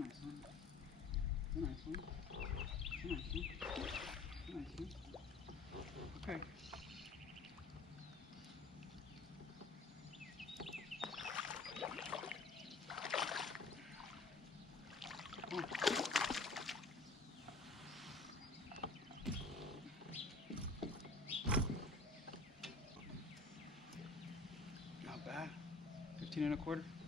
a nice one. It's a nice one. It's a nice one. It's a nice one. Okay. Come on. Not bad. 15 1/4.